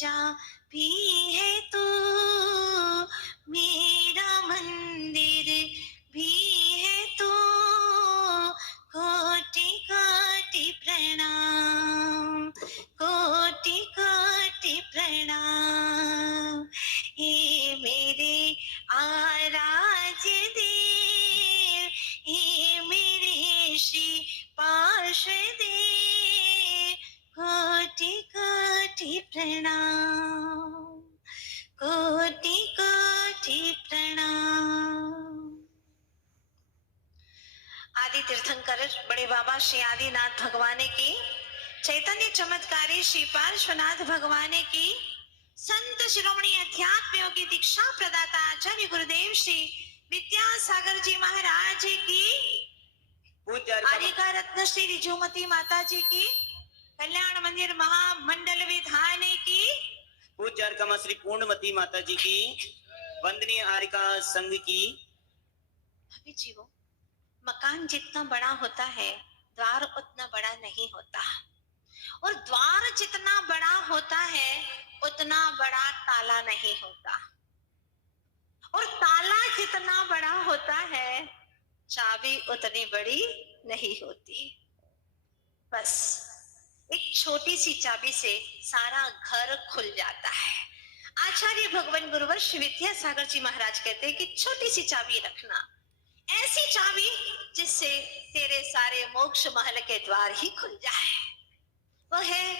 गिरजा भी है तू, मेरा मंदिर भी है तू, कोटि कोटि प्रणाम, कोटि कोटि प्रणाम। हे मेरे आराध्य देव, हे मेरे श्री पार्षद देव, कोटि कोटि प्रणाम, कोटि कोटि प्रणाम। आदि तीर्थंकर बड़े बाबा श्री आदिनाथ भगवान की, चैतन्य चमत्कारी श्री पार्श्वनाथ भगवान की, संत शिरोमणि अध्यात्म योगी दीक्षा प्रदाता आचार्य गुरुदेव श्री विद्यासागर जी महाराज की, आर्यका रत्न श्री रिजुमती माता जी की, कल्याण मंदिर महामंडल विधान की, पूज्य अर्कमा श्री पूर्णमती माता जी की, वंदनीय आर्यका संघ की। अभी जीवो, मकान जितना बड़ा होता है द्वार उतना बड़ा नहीं होता, और द्वार जितना बड़ा होता है उतना बड़ा ताला नहीं होता, और ताला जितना बड़ा होता है चाबी उतनी बड़ी नहीं होती। बस एक छोटी सी चाबी से सारा घर खुल जाता है। आचार्य भगवान गुरुवर श्री विद्यासागर जी महाराज कहते हैं कि छोटी सी चाबी रखना, ऐसी चाबी जिससे तेरे सारे मोक्ष महल के द्वार ही खुल जाए। वह है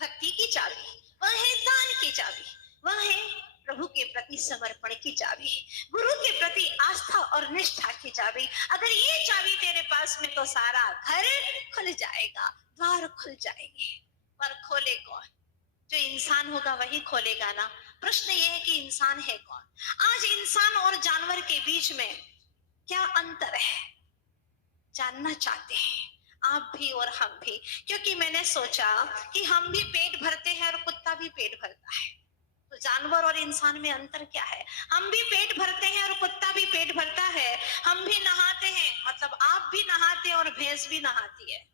भक्ति की चाबी, वह है दान की चाबी, वह है प्रभु के प्रति समर्पण की चाबी, गुरु के प्रति आस्था और निष्ठा की चाबी। अगर ये चाबी तेरे पास में तो सारा घर खुल जाएगा, द्वार खुल जाएंगे। पर खोले कौन? जो इंसान होगा वही खोलेगा ना। प्रश्न ये है कि इंसान है कौन? आज इंसान और जानवर के बीच में क्या अंतर है जानना चाहते हैं आप भी और हम भी, क्योंकि मैंने सोचा कि हम भी पेट भरते हैं और कुत्ता भी पेट भरता है, तो जानवर और इंसान में अंतर क्या है? हम भी पेट भरते हैं और कुत्ता भी पेट भरता है, हम भी नहाते हैं, मतलब आप भी नहाते हैं और भैंस भी नहाती है,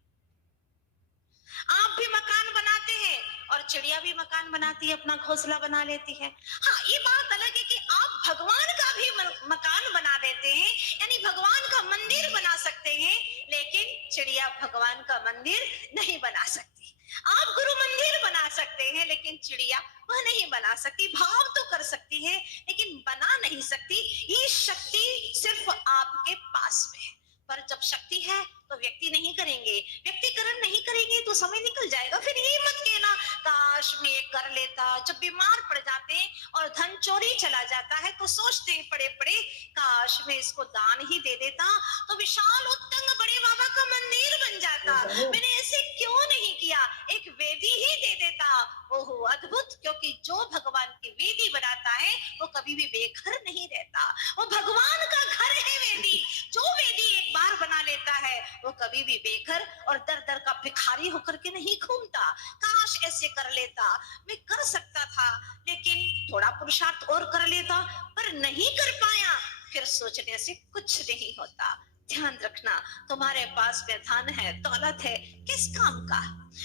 आप भी मकान बनाते हैं और चिड़िया भी मकान बनाती है, अपना घोंसला बना लेती है। हाँ, ये बात अलग है कि आप भगवान का भी मकान बना देते हैं, यानी भगवान का मंदिर बना सकते हैं, लेकिन चिड़िया भगवान का मंदिर नहीं बना सकती। आप गुरु मंदिर बना सकते हैं, लेकिन चिड़िया वह नहीं बना सकती। भाव तो कर सकती है लेकिन बना नहीं सकती। ये शक्ति सिर्फ आपके पास में है। पर जब शक्ति है तो व्यक्ति नहीं करेंगे, व्यक्तिकरण नहीं करेंगे तो समय निकल जाएगा। फिर ये मत कहना काश मैं कर लेता। जब बीमार पड़ जाते हैं और धन चोरी चला जाता है तो सोचते हैं पड़े पड़े काश मैं इसको दान ही दे देता तो विशाल उत्तंग बड़े बाबा का मंदिर बन जाता। मैंने ऐसे क्यों नहीं किया, एक वेदी ही दे देता। ओहो अद्भुत, क्योंकि जो भगवान की वेदी बनाता है वो कभी भी बेघर नहीं रहता। वो भगवान का घर है वेदी। जो वेदी एक बार बना लेता है वो कभी भी बेघर और दर दर का भिखारी होकर के नहीं घूमता। काश ऐसे कर लेता, मैं कर सकता था, लेकिन थोड़ा पुरुषार्थ और कर लेता, पर नहीं कर पाया। फिर सोचने से कुछ नहीं होता। ध्यान रखना, तुम्हारे पास में धन है, दौलत है, किस काम का?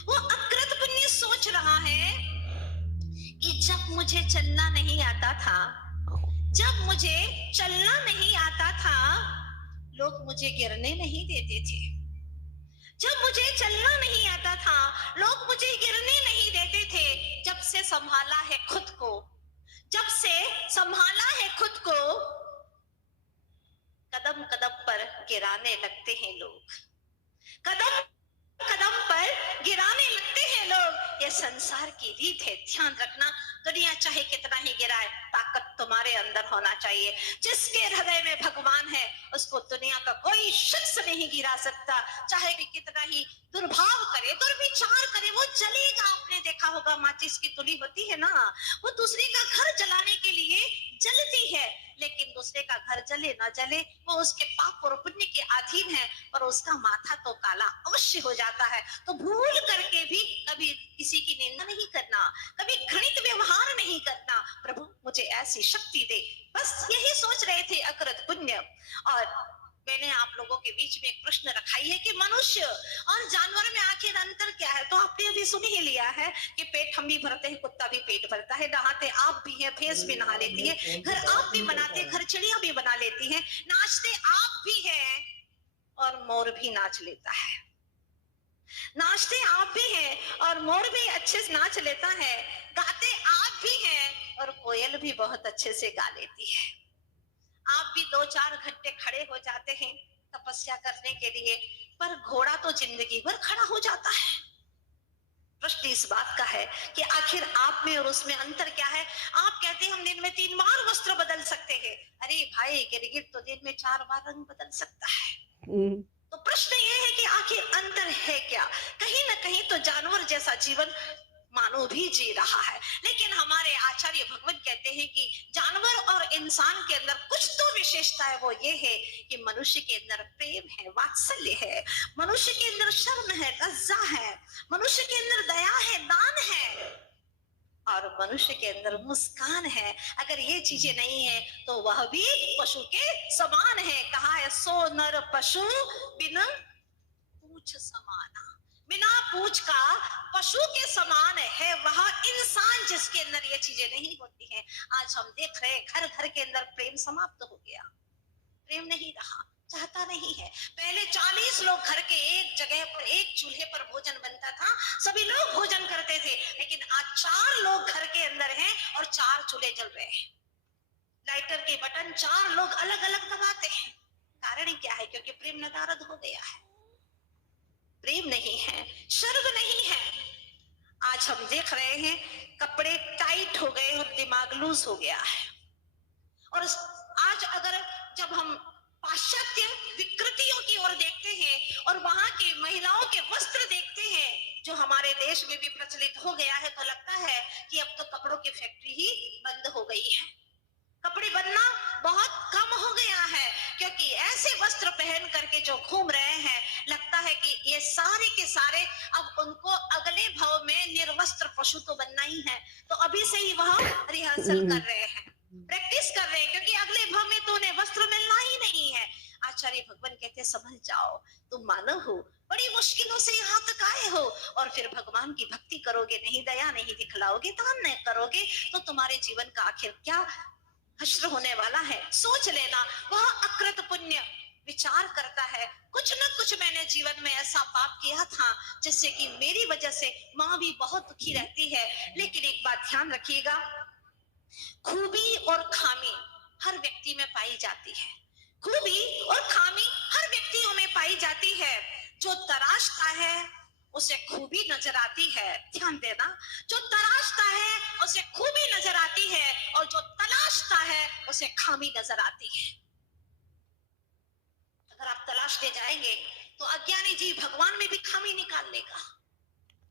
वो अकृत पुण्य सोच रहा है कि जब मुझे चलना नहीं आता था, जब मुझे चलना नहीं आता था, लोग मुझे गिरने नहीं देते थे। जब मुझे चलना नहीं आता था, लोग मुझे गिरने नहीं देते थे। जब से संभाला है खुद को, जब से संभाला है खुद को, कदम कदम पर गिराने लगते हैं लोग। कदम कदम पर गिराने लगते हैं लोग। ये संसार की रीत है। ध्यान रखना, दुनिया चाहे कितना ही गिराए, ताकत तुम्हारे अंदर होना चाहिए। जिसके हृदय में भगवान है उसको दुनिया का कोई शख्स नहीं गिरा सकता। चाहे भी कितना ही दुर्भाव करे, दुर्विचार करे, वो जलेगा। आपने देखा होगा माचिस की तुली होती है ना, वो दूसरे का घर जलाने के लिए जलती है, लेकिन दूसरे का घर जले ना जले वो उसके पाप और पुण्य के अधीन है, पर उसका माथा तो काला अवश्य हो जाता है। तो भूल करके भी कभी किसी की निंदा नहीं करना, कभी घृणित व्यवहार नहीं करना। प्रभु मुझे ऐसी शक्ति दे, बस यही सोच रहे थे अकृत पुण्य। और मैंने आप लोगों के बीच में एक प्रश्न रखा है कि मनुष्य और जानवर में आखिर अंतर क्या है। तो आपने अभी सुन ही लिया है कि पेट हम भी भरते हैं, कुत्ता भी पेट भरता है, नहाते आप भी हैं, भैंस भी नहा लेती है, घर आप भी बनाते हैं, घर चिड़िया भी बना लेती हैं, नाचते आप भी हैं और मोर भी नाच लेता है। नाचते आप भी हैं और मोर भी अच्छे से नाच लेता है, गाते आप भी हैं और कोयल भी बहुत अच्छे से गा लेती है। आप भी 2-4 घंटे खड़े हो जाते हैं तपस्या करने के लिए, पर घोड़ा तो जिंदगी भर खड़ा हो जाता है। प्रश्न इस बात का है कि आखिर आप में और उसमें अंतर क्या है। आप कहते हैं हम दिन में 3 बार वस्त्र बदल सकते हैं, अरे भाई गिरगिट तो दिन में 4 बार रंग बदल सकता है। तो प्रश्न ये है कि आखिर अंतर है क्या। कहीं ना कहीं तो जानवर जैसा जीवन मानव भी जी रहा है, लेकिन हमारे आचार्य भगवान कहते हैं कि जानवर और इंसान के अंदर कुछ तो विशेषता है। वो ये है कि मनुष्य के अंदर प्रेम है, वात्सल्य है, मनुष्य के अंदर शर्म है, लज्जा है, मनुष्य के अंदर दया है, दान है और मनुष्य के अंदर मुस्कान है। अगर ये चीजें नहीं है तो वह भी पशु के समान है। कहा है सो नर पशु बिना पूछ समाना, बिना पूछ का पशु के समान है वह इंसान जिसके अंदर ये चीजें नहीं होती हैं। आज हम देख रहे हैं घर घर के अंदर प्रेम समाप्त हो गया, प्रेम नहीं रहा, चाहता नहीं है। पहले 40 लोग घर के एक जगह पर एक चूल्हे पर भोजन बनता था, सभी लोग भोजन करते थे, लेकिन आज 4 लोग घर के अंदर हैं और 4 चूल्हे जल रहे हैं। लाइटर के बटन 4 लोग अलग अलग दबाते हैं। कारण क्या है? क्योंकि प्रेम नदारद हो गया है, प्रेम नहीं है, शर्म नहीं है। आज हम देख रहे हैं कपड़े टाइट हो गए और दिमाग लूज हो गया है। और आज अगर जब हम पाश्चात्य विकृतियों की ओर देखते हैं और वहां की महिलाओं के वस्त्र देखते हैं जो हमारे देश में भी प्रचलित हो गया है, तो लगता है कि अब तो कपड़ों की फैक्ट्री ही बंद हो गई है, कपड़े बनना बहुत कम हो गया है। क्योंकि ऐसे वस्त्र पहन करके जो घूम रहे हैं, लगता है कि ये सारे के सारे अब उनको अगले भाव में निर्वस्त्र पशु तो बनना ही है। तो अभी से ही वह रिहर्सल कर रहे हैं, प्रैक्टिस कर रहे हैं, क्योंकि अगले भाव में तो उन्हें वस्त्र मिलना ही नहीं है। आचार्य भगवान कहते समझ जाओ, तुम मानव हो, बड़ी मुश्किलों से यहाँ तक आए हो और फिर भगवान की भक्ति करोगे नहीं, दया नहीं दिखलाओगे, दान नहीं करोगे, तो तुम्हारे जीवन का आखिर क्या हश्र होने वाला है। सोच लेना, वह अकृत पुण्य विचार करता है, कुछ न कुछ मैंने जीवन में ऐसा पाप किया था जिससे कि मेरी वजह से माँ भी बहुत दुखी रहती है। लेकिन एक बात ध्यान रखिएगा, खूबी और खामी हर व्यक्ति में पाई जाती है, खूबी और खामी हर व्यक्तियों में पाई जाती है। जो तराशता है उसे खूबी नजर आती है, ध्यान देना, जो तराशता है उसे खूबी नजर आती है और जो तलाशता है उसे खामी नजर आती है। अगर आप तलाशने जाएंगे तो अज्ञानी जी भगवान में भी खामी निकाल लेगा,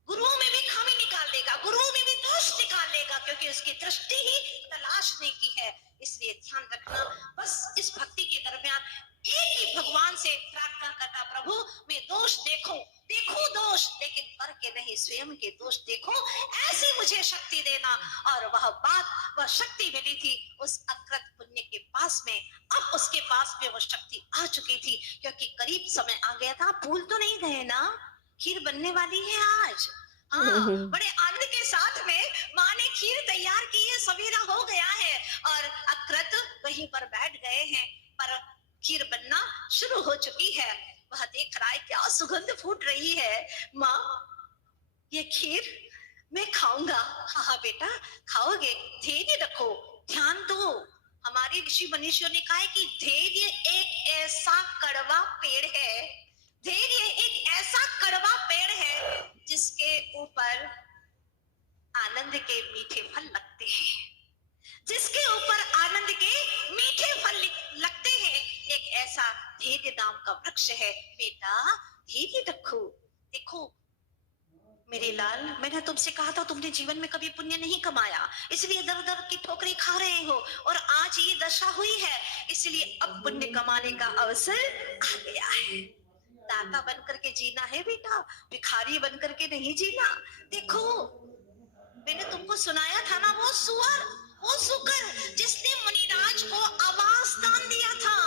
गुरुओं में भी खामी निकाल लेगा, गुरुओं में भी दोष निकाल लेगा, क्योंकि उसकी दृष्टि ही तलाशने की है। इसलिए ध्यान रखना, बस इस भक्ति के दरमियान एक ही भगवान से प्रार्थना करना, प्रभु मैं दोष देखूं, देखूं दोष, लेकिन कर के नहीं, स्वयं के दोष देखूं, ऐसी मुझे शक्ति देना। और वह बात, वह शक्ति मिली थी उस अकृत पुण्य के पास में। अब उसके पास में वो शक्ति आ चुकी थी, क्योंकि करीब समय आ गया था। भूल तो नहीं गए ना, खीर बनने वाली है आज। हाँ, बड़े आनंद के साथ में माँ ने खीर तैयार की है, सवेरा हो गया है और अकृत वहीं पर बैठ गए हैं, पर खीर बनना शुरू हो चुकी है। वह देख रहा है क्या सुगंध फूट रही है। माँ, ये खीर मैं खाऊंगा। हाँ हाँ बेटा खाओगे, धैर्य रखो, ध्यान दो। हमारे ऋषि मनीषियों ने कहा है कि धैर्य एक ऐसा कड़वा पेड़ है, धैर्य एक ऐसा कड़वा पेड़ है जिसके ऊपर आनंद के मीठे फल लगते हैं, जिसके ऊपर आनंद के मीठे फल लगते हैं। एक ऐसा धैर्य नाम का वृक्ष है। बेटा धैर्य रखो। देखो मेरे लाल, मैंने तुमसे कहा था तुमने जीवन में कभी पुण्य नहीं कमाया, इसलिए दर दर की ठोकरें खा रहे हो और आज ये दशा हुई है, इसलिए अब पुण्य कमाने का अवसर आ गया है। दाता बनकर के जीना है बेटा, भिखारी बनकर के नहीं जीना। देखो मैंने तुमको सुनाया था ना, वो सुअर, वो सुकर जिसने मुनिराज को आवास दान दिया था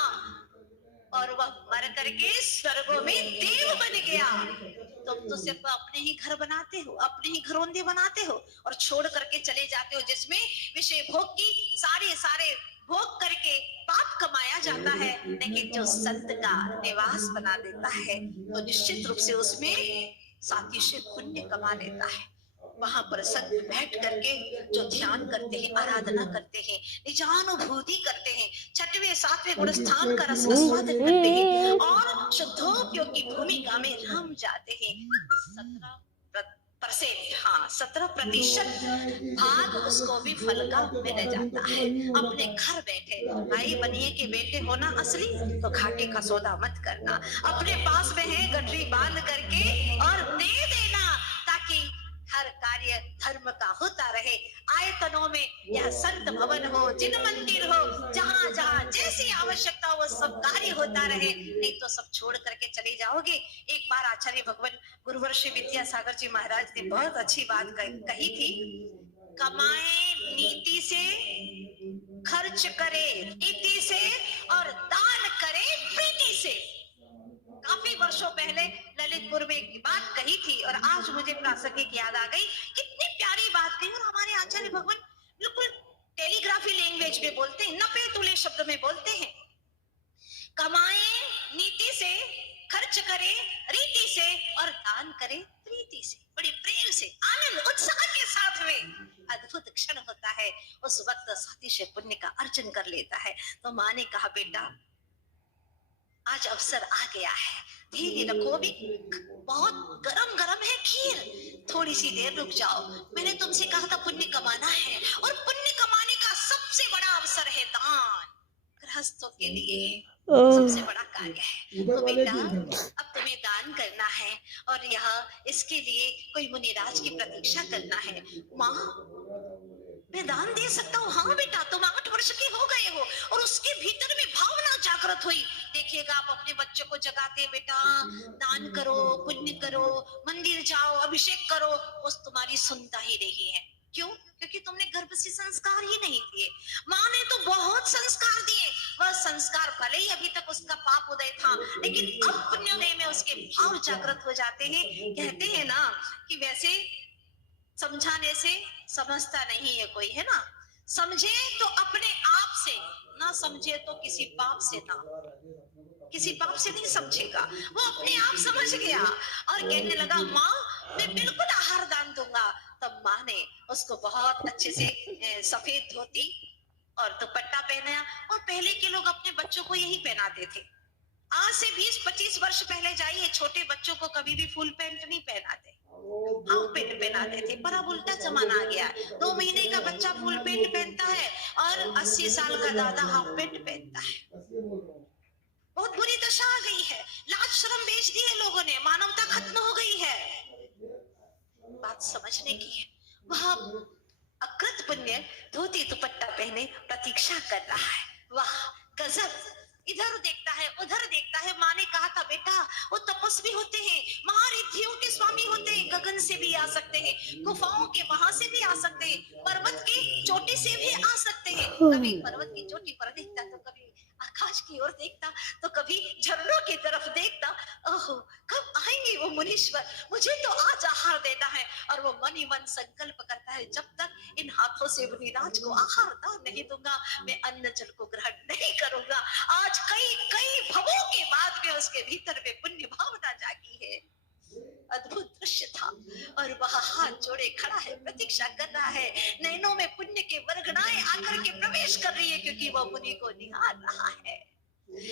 और वह करके स्वर्गों में देव बन गया। तुम तो सिर्फ अपने ही घर बनाते हो, अपने ही घरौंदे बनाते हो और छोड़ करके चले जाते हो, जिसमें विषय भोग की सारे भोग करके पाप कमाया जाता है। लेकिन जो संत का निवास बना देता है तो निश्चित रूप से उसमें सातिशय पुण्य कमा लेता है। वहां पर संत बैठ करके जो ध्यान करते हैं, आराधना करते हैं, निजानुभूति करते हैं, छठवें सातवें गुण स्थान का रस आस्वादन करते हैं और शुद्धोपयोग की भूमिका में रम जाते हैं। 17% हाँ 17% भाग उसको भी फल का मिल जाता है। अपने घर बैठे भाई बनिए के बेटे होना असली, तो घाटे का सौदा मत करना। अपने पास में है गठरी बांध करके और दे देना, ताकि हर कार्य धर्म का होता रहे। आयतनों में यह संत भवन हो, जिन मंदिर हो, जहां जहां जैसी आवश्यकता हो, वो सब कार्य होता रहे। नहीं तो सब छोड़ करके चले जाओगे। एक बार आचार्य भगवान गुरुवर्षी विद्यासागर जी महाराज ने बहुत अच्छी बात कही थी, कमाए नीति से, खर्च करे नीति से और दान करे प्रीति से। काफी वर्षों पहले ललितपुर में एक बात कही थी और आज मुझे प्रासंगिक याद आ गई। कितनी प्यारी बात कही। और हमारे आचार्य भगवान बिल्कुल टेलीग्राफी लैंग्वेज में बोलते हैं, नपे तुले शब्द में बोलते हैं, कमाए नीति से, खर्च करे रीति से और दान करे प्रीति से। बड़े प्रेम से, आनंद उत्साह के साथ में अद्भुत क्षण होता है। उस वक्त सातिशय पुण्य का अर्जन कर लेता है। तो माँ ने कहा, बेटा आज अवसर आ गया है, धीरे रखो, भी बहुत गरम गरम है खीर, थोड़ी सी देर रुक जाओ। मैंने तुमसे कहा था पुण्य कमाना है, और पुण्य कमाने का सबसे बड़ा अवसर है दान। गृहस्थों के लिए सबसे बड़ा कार्य है। तो बेटा अब तुम्हें दान करना है और यह इसके लिए कोई मुनिराज की प्रतीक्षा करना है। माँ मैं दान दे सकता हूँ। हाँ बेटा, तुम 8 वर्ष के हो गए हो और उसके भीतर में भावना जागृत हुई। देखिएगा आप अपने बच्चों को जगाते, बेटा दान करो, पुण्य करो, मंदिर जाओ, अभिषेक करो, उस तुम्हारी सुनता ही नहीं है। क्यों? क्योंकि तुमने गर्भ से संस्कार ही नहीं दिए। माँ ने तो बहुत संस्कार दिए, वह संस्कार भले ही अभी तक उसका पाप उदय था, लेकिन अब पुण्योदय में उसके भाव जागृत हो जाते हैं। कहते हैं ना कि वैसे समझाने से समझता नहीं है कोई, है ना। समझे तो अपने आप से, ना समझे तो किसी पाप से नहीं समझेगा। वो अपने आप समझ गया और कहने लगा, माँ मैं बिल्कुल आहार दान दूंगा। तब माँ ने उसको बहुत अच्छे से सफेद धोती और दुपट्टा पहनाया। और पहले के लोग अपने बच्चों को यही पहनाते थे। आज से 20-25 वर्ष पहले जाइए, छोटे बच्चों को कभी भी फुल पैंट नहीं पहनाते, हाफ पैंट पहनाते थे। पर अब उल्टा जमाना आ गया, 2 महीने का बच्चा फुल पैंट पहनता है और 80 साल का दादा हाफ पैंट पहनता है। बहुत बुरी दशा आ गई है, लाज शर्म बेच दी है लोगों ने, मानवता खत्म हो गई है। बात समझने की है। वह अकृत पुण्य धोती दुपट्टा पहने प्रतीक्षा कर रहा है। वाह गजब, इधर देखता है उधर देखता है। माँ ने कहा था, बेटा वो तपस्वी होते हैं, महारिद्धियों के स्वामी होते हैं, गगन से भी आ सकते हैं, गुफाओं के वहां से भी आ सकते हैं, पर्वत की चोटी से भी आ सकते हैं। कभी पर्वत की चोटी पर देखता तो कभी आकाश की ओर देखता तो कभी झरनों की तरफ देखता। ओहो कब आएंगे वो मुनीश्वर, मुझे तो आज आहार देना है। और वो मन ही मन संकल्प करता है, जब तक इन हाथों से मुनिराज को आहार दान नहीं दूंगा, मैं अन्न जल को ग्रहण नहीं करूंगा। आज कई भवों के बाद में उसके भीतर में पुण्य भावना जागी है। अद्भुत दृश्य था। और वह हाथ जोड़े खड़ा है, प्रतीक्षा कर रहा है। नैनों में पुण्य के वर्गणाएं आकर के प्रवेश कर रही है, क्योंकि वह मुनि को निहार रहा है।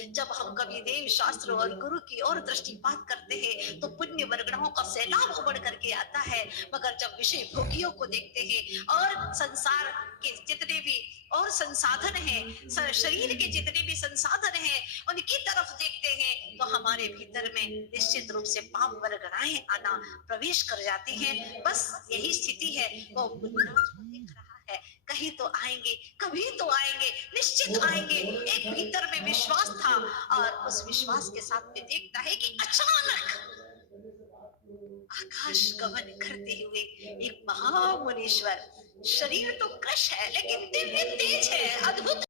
जब हम कभी देव शास्त्र और गुरु की ओर दृष्टिपात करते हैं तो पुण्य वर्गणाओं का सैलाब उमड़ करके आता है। मगर जब विषय भोगियों को देखते हैं और संसार के जितने भी और संसाधन हैं, शरीर के जितने भी संसाधन हैं, उनकी तरफ देखते हैं तो हमारे भीतर में निश्चित रूप से पाप वर्गणाएं आना प्रवेश कर जाती हैं। बस यही स्थिति है। वो मुनिराज को देख रहा है, कहीं तो आएंगे, कभी तो आएंगे, निश्चित आएंगे। एक भीतर में विश्वास था और उस विश्वास के साथ में देखता है कि अचानक आकाश गमन करते हुए एक महामुनीश्वर, शरीर तो कृश है लेकिन दिव्य तेज है, अद्भुत